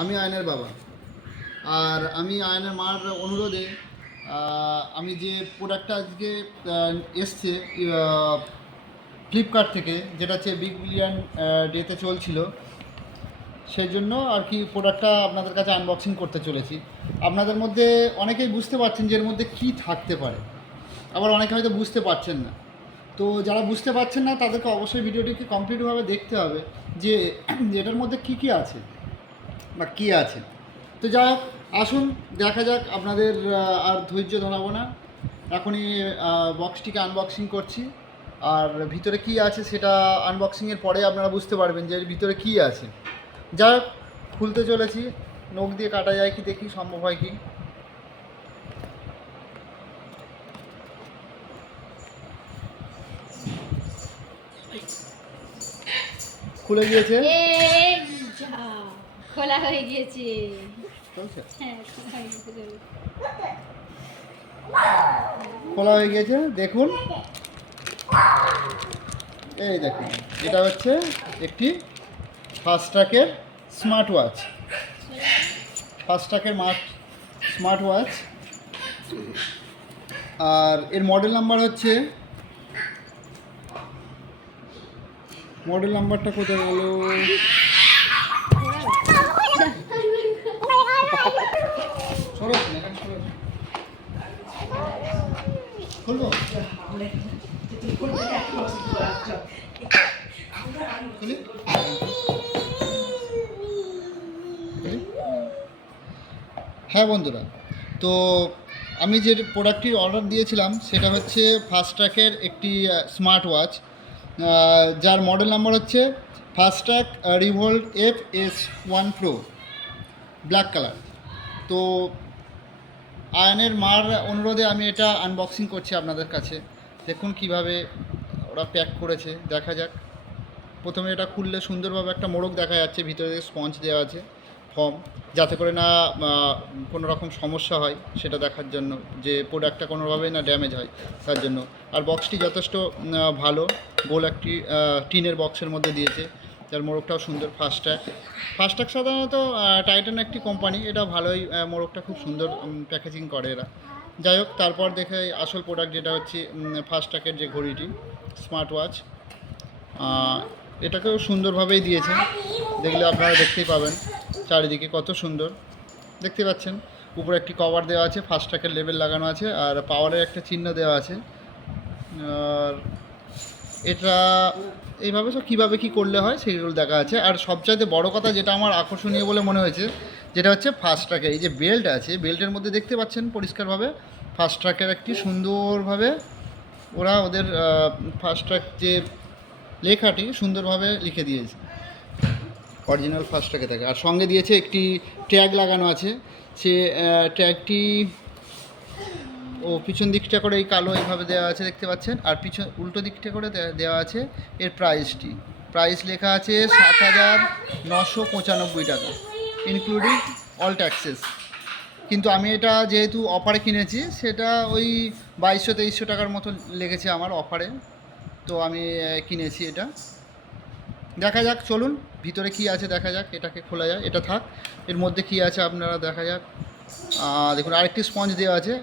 আমি আয়নের বাবা। আর আমি আয়নের মার অনুরোধে আমি যে প্রোডাক্টটা আজকে এসছে ফ্লিপকার্ট থেকে, যেটা হচ্ছে বিগ বিলিয়ন ডেতে চলছিল, সেই জন্য আর কি প্রোডাক্টটা আপনাদের কাছে আনবক্সিং করতে চলেছি। আপনাদের মধ্যে অনেকেই বুঝতে পারছেন যে এর মধ্যে কী থাকতে পারে, আবার অনেকে হয়তো বুঝতে পারছেন না। তো যারা বুঝতে পারছেন না তাদেরকে অবশ্যই ভিডিওটিকে কমপ্লিটভাবে দেখতে হবে যে এটার মধ্যে কী কী আছে বা কী আছে। তো যাই হোক, আসুন দেখা যাক। আপনাদের আর ধৈর্য ধরাবো না, এখনই বক্সটিকে আনবক্সিং করছি। আর ভিতরে কী আছে সেটা আনবক্সিংয়ের পরে আপনারা বুঝতে পারবেন যে এর ভিতরে কী আছে। যাই হোক, খুলতে চলেছি। নখ দিয়ে কাটা যায় কি দেখি, সম্ভব হয় কি। খুলে গিয়েছে, খোলা হয়ে গিয়েছে। খোলা হয়ে গিয়েছে, দেখুন। এই দেখুন, এটা হচ্ছে একটি ফাস্ট্র্যাকের স্মার্ট ওয়াচ। ফাস্ট্র্যাকের স্মার্ট ওয়াচ। আর এর মডেল নাম্বারটা কোথায় গেল? খুলবো? হ্যাঁ বন্ধুরা, তো আমি যে প্রোডাক্টটির অর্ডার দিয়েছিলাম সেটা হচ্ছে ফাস্ট্র্যাকের একটি স্মার্ট ওয়াচ, যার মডেল নাম্বার হচ্ছে Fastrack revolt FS1 Pro, black colour. তো আয়নের মার অনুরোধে আমি এটা আনবক্সিং করছি আপনাদের কাছে। দেখুন কিভাবে ওরা প্যাক করেছে, দেখা যাক। প্রথমে এটা খুললে সুন্দরভাবে একটা মোড়ক দেখা যাচ্ছে, ভিতরে স্পঞ্জ দেওয়া আছে ফর্ম, যাতে করে না কোনো রকম সমস্যা হয় সেটা দেখার জন্য, যে প্রোডাক্টটা কোনোভাবে না ড্যামেজ হয় তার জন্য। আর বক্সটি যথেষ্ট ভালো, গোল একটি টিনের বক্সের মধ্যে দিয়েছে, যার মোড়কটাও সুন্দর। ফাস্ট্র্যাক সাধারণত টাইটান একটি কোম্পানি, এটা ভালোই মোড়কটা খুব সুন্দর প্যাকেজিং করে এরা। যাই হোক, তারপর দেখে আসল প্রোডাক্ট যেটা হচ্ছে ফাস্ট্র্যাকের যে ঘড়িটি, স্মার্ট ওয়াচ, এটাকেও সুন্দরভাবেই দিয়েছে। দেখলে আপনারা দেখতেই পাবেন চারিদিকে কত সুন্দর দেখতে পাচ্ছেন। উপরে একটি কভার দেওয়া আছে, ফাস্ট্র্যাকের লেবেল লাগানো আছে, আর পাওয়ারের একটা চিহ্ন দেওয়া আছে। আর এটা এইভাবে সব কীভাবে কী করলে হয় সেইগুলো দেখা আছে। আর সবচাইতে বড় কথা যেটা আমার আকর্ষণীয় বলে মনে হয়েছে, যেটা হচ্ছে ফাস্ট্র্যাকের এই যে বেল্ট আছে, বেল্টের মধ্যে দেখতে পাচ্ছেন পরিষ্কারভাবে ফাস্ট্র্যাকের একটি সুন্দরভাবে ওরা ওদের ফাস্ট্র্যাক যে লেখাটি সুন্দরভাবে লিখে দিয়েছে, অরিজিনাল ফাস্ট্র্যাকে থাকে। আর সঙ্গে দিয়েছে একটি ট্যাগ লাগানো আছে, সে ট্যাগটি পিছন দিকটা করে এই কালো এইভাবে দেওয়া আছে দেখতে পাচ্ছেন। আর উল্টো দিকটা করে দেওয়া আছে এর প্রাইস লেখা আছে 7,995 টাকা, ইনক্লুডিং অল ট্যাক্সেস। কিন্তু আমি এটা যেহেতু অফারে কিনেছি, সেটা ওই 2200-2300 টাকার মতো লেগেছে আমার অফারে, তো আমি কিনেছি এটা। দেখা যাক, চলুন ভিতরে কি আছে দেখা যাক। এটাকে খোলা যায়, এটা থাক। এর মধ্যে কি আছে আপনারা দেখা যাক। দেখুন, আরেকটি স্পঞ্জ দেওয়া আছে,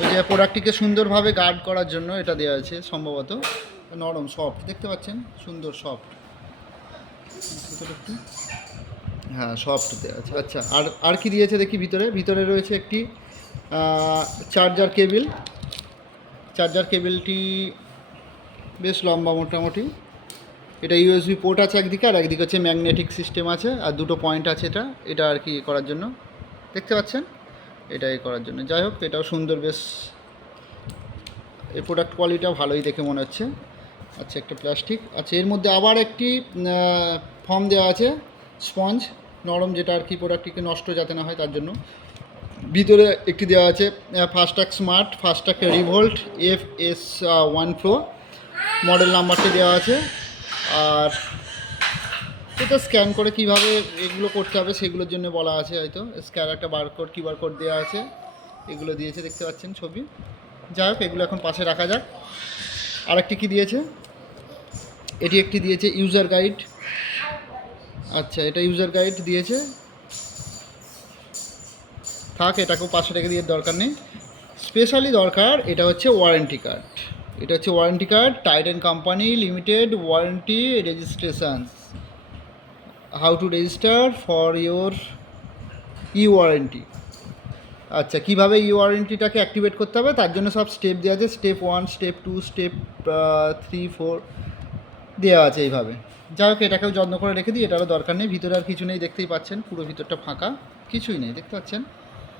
ওই যে প্রোডাক্টটিকে সুন্দরভাবে গার্ড করার জন্য এটা দেওয়া আছে সম্ভবত। নরম সফট দেখতে পাচ্ছেন, সুন্দর সফট, হ্যাঁ সফট দেওয়া আছে। আচ্ছা, আর কি দিয়েছে দেখি ভিতরে রয়েছে একটি চার্জার কেবিলটি বেশ লম্বা মোটামুটি। এটা USB পোর্ট আছে একদিকে, আর একদিকে হচ্ছে ম্যাগনেটিক সিস্টেম আছে, আর দুটো পয়েন্ট আছে এটা আর কি করার জন্য দেখতে পাচ্ছেন, এটাই করার জন্য। যাই হোক, এটাও সুন্দর বেশ, এই প্রোডাক্ট কোয়ালিটিটাও ভালোই দেখে মনে হচ্ছে। আচ্ছা, একটা প্লাস্টিক আছে, এর মধ্যে আবার একটি ফর্ম দেওয়া আছে, স্পঞ্জ নরম, যেটা আর কি প্রোডাক্টটিকে নষ্ট যাতে না হয় তার জন্য। ভিতরে একটি দেওয়া আছে Fastrack revolt FS1 Pro, model নাম্বারটি দেওয়া আছে। আর এটা স্ক্যান করে কিভাবে এগুলো করতে হবে সেগুলোর জন্য বলা আছে, হয়তো একটা কিউআর কোড দেওয়া আছে, এগুলো দিয়েছে দেখতে পাচ্ছেন ছবি। যাই হোক, এগুলো এখন পাশে রাখা যাক। আরেকটি কি দিয়েছে, এটি একটি দিয়েছে ইউজার গাইড। আচ্ছা, এটা ইউজার গাইড দিয়েছে, থাক, এটাকেও পাশে রেখে দিয়ে দরকার নেই। স্পেশালি দরকার এটা হচ্ছে ওয়ারেন্টি কার্ড। এটা হচ্ছে warranty card, Titan company limited warranty registration, how to register for your E warranty. আচ্ছা, কীভাবে ই ওয়ারেন্টিটাকে অ্যাক্টিভেট করতে হবে তার জন্য সব স্টেপ দেওয়া আছে, স্টেপ 1, স্টেপ 2, স্টেপ 3, 4 দেওয়া আছে এইভাবে। যাই হোক, এটাকেও যত্ন করে রেখে দিই, এটারও দরকার নেই। ভিতরে আর কিছু নেই, দেখতেই পাচ্ছেন পুরো ভিতরটা ফাঁকা, কিছুই নেই, দেখতে পাচ্ছেন।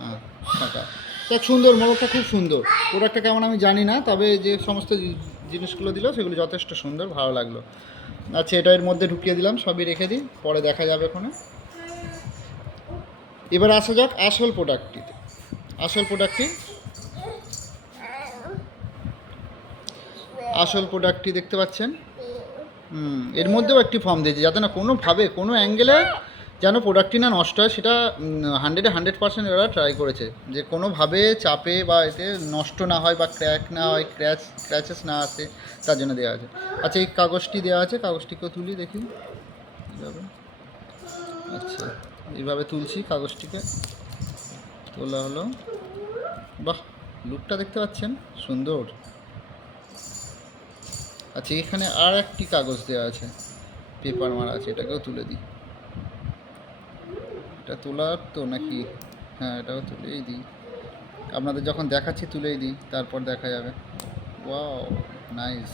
হ্যাঁ, ফাঁকা। দেখ সুন্দর, মোটরটা খুব সুন্দর। প্রোডাক্টটা কেমন আমি জানি না, তবে যে সমস্ত জিনিসগুলো দিল সেগুলো যথেষ্ট সুন্দর, ভালো লাগলো। আচ্ছা, এটা এর মধ্যে ঢুকিয়ে দিলাম, সবই রেখে দিই, পরে দেখা যাবে ওখানে। এবার আসা যাক আসল প্রোডাক্টটিতে। আসল প্রোডাক্টটি দেখতে পাচ্ছেন। এর মধ্যেও একটি ফর্ম দিয়েছে, যাতে না কোনোভাবে কোনো অ্যাঙ্গেলে যেন প্রোডাক্টটি না নষ্ট হয়, সেটা 100% ওরা ট্রাই করেছে, যে কোনোভাবে চাপে বা এতে নষ্ট না হয় বা ক্র্যাক না হয়, ক্র্যাচেস না আসে, তার জন্য দেওয়া আছে। আচ্ছা, এই কাগজটি দেওয়া আছে, কাগজটিকেও তুলি দেখি এইভাবে। আচ্ছা, এইভাবে তুলছি কাগজটিকে, তোলা হলো। বাহ, লুকটা দেখতে পাচ্ছেন, সুন্দর। আচ্ছা, এখানে আর একটি কাগজ দেওয়া আছে, পেপার মারা আছে, এটাকেও তুলে দিই। এটা তোলার তো নাকি? হ্যাঁ, এটাও তুলেই দিই, আপনাদের যখন দেখাচ্ছি তুলেই দিই, তারপর দেখা যাবে। ওয়াও, নাইস,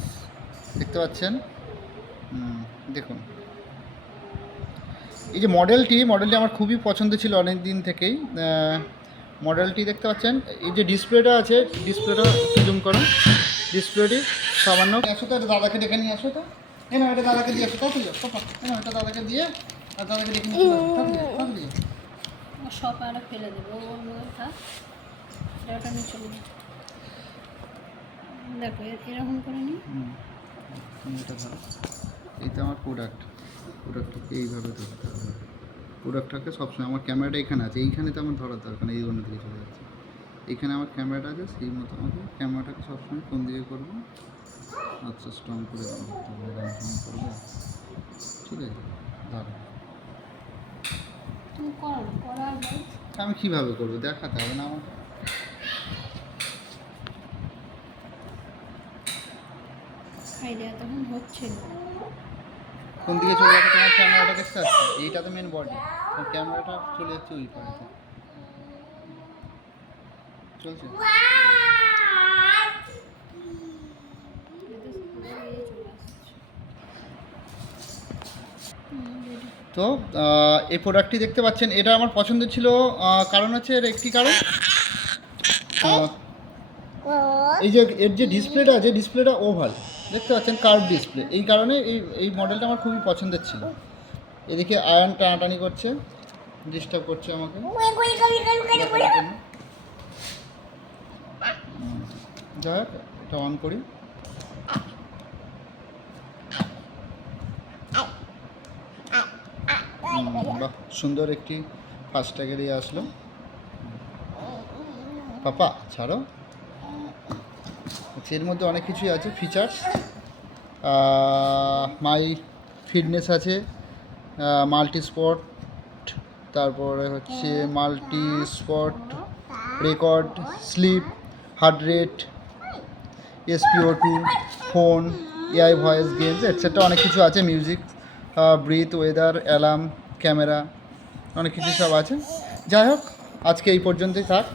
দেখতে পাচ্ছেন। দেখুন, এই যে মডেলটি আমার খুবই পছন্দ ছিল অনেক দিন থেকেই। মডেলটি দেখতে পাচ্ছেন, এই যে ডিসপ্লেটা আছে, ডিসপ্লেটা একটু জুম করো, ডিসপ্লেটি সামান্য। আসো তো, এটা দাদাকে ডেকে নিয়ে আসো তো, না এটা দাদাকে দিয়ে আসো, তাড়াতাড়ি পাপা, এটা দাদাকে দিয়ে, আর দাদাকে ডেকে নিয়ে তাড়াতাড়ি। সব আর ফেলে দেবো ওর মধ্যে থাক, ওটা নিয়ে চলে যাবো। দেখো এরকম করে নিই। এটা ধরো, এই তো আমার প্রোডাক্টটাকে এইভাবে ধরতে হবে। প্রোডাক্টটাকে সবসময়, আমার ক্যামেরাটা এখানে আছে, এইখানে তো আমার ধরার দরকার নেই, এই অন্য দিকে চলে যাচ্ছে। এখানে আমার ক্যামেরাটা আছে, সেই মতো আমাকে ক্যামেরাটাকে সবসময় কোন দিকে করবো। আচ্ছা, স্ট্রং করে করবো, ঠিক আছে, ধরো। তুমি করো, করার আমি কীভাবে করবো দেখাতে হবে না আমাকে? আইডিয়া তখন হচ্ছে না। কোন দিকে চলে যাচ্ছে তোমার ক্যামেরাটা, দেখতে পাচ্ছি এইটা তো মেন বডি, ক্যামেরাটা চলে যাচ্ছে ওই পাশে, চলছে। তো এই প্রোডাক্টটি দেখতে পাচ্ছেন, এটা আমার পছন্দ ছিল, কারণ হচ্ছে এর একটি কারণ, এই যে এর যে ডিসপ্লেটা আছে, ডিসপ্লেটা ওভাল, দেখতে পাচ্ছেন, কার্ভ ডিসপ্লে। এই কারণে এই মডেলটা আমার খুবই পছন্দের ছিল। এদিকে আয়রন টানাটানি করছে, ডিস্টার্ব করছে আমাকে। যাই হোক, এটা অন করি। বাহ, সুন্দর একটি ফাস্ট্যাগের ইয়ে আসলো। পাপা ছাড়ো। এর মধ্যে অনেক কিছুই আছে, ফিচার্স, মাই ফিটনেস আছে, মাল্টি স্পট, তারপরে হচ্ছে multi spot record, sleep, heart rate, SpO2, phone, AI voice, games etcetera, অনেক কিছু আছে, music, breath, weather, alarm, camera, অনেক কিছু সব আছে। যাই হোক, আজকে এই পর্যন্তই থাক।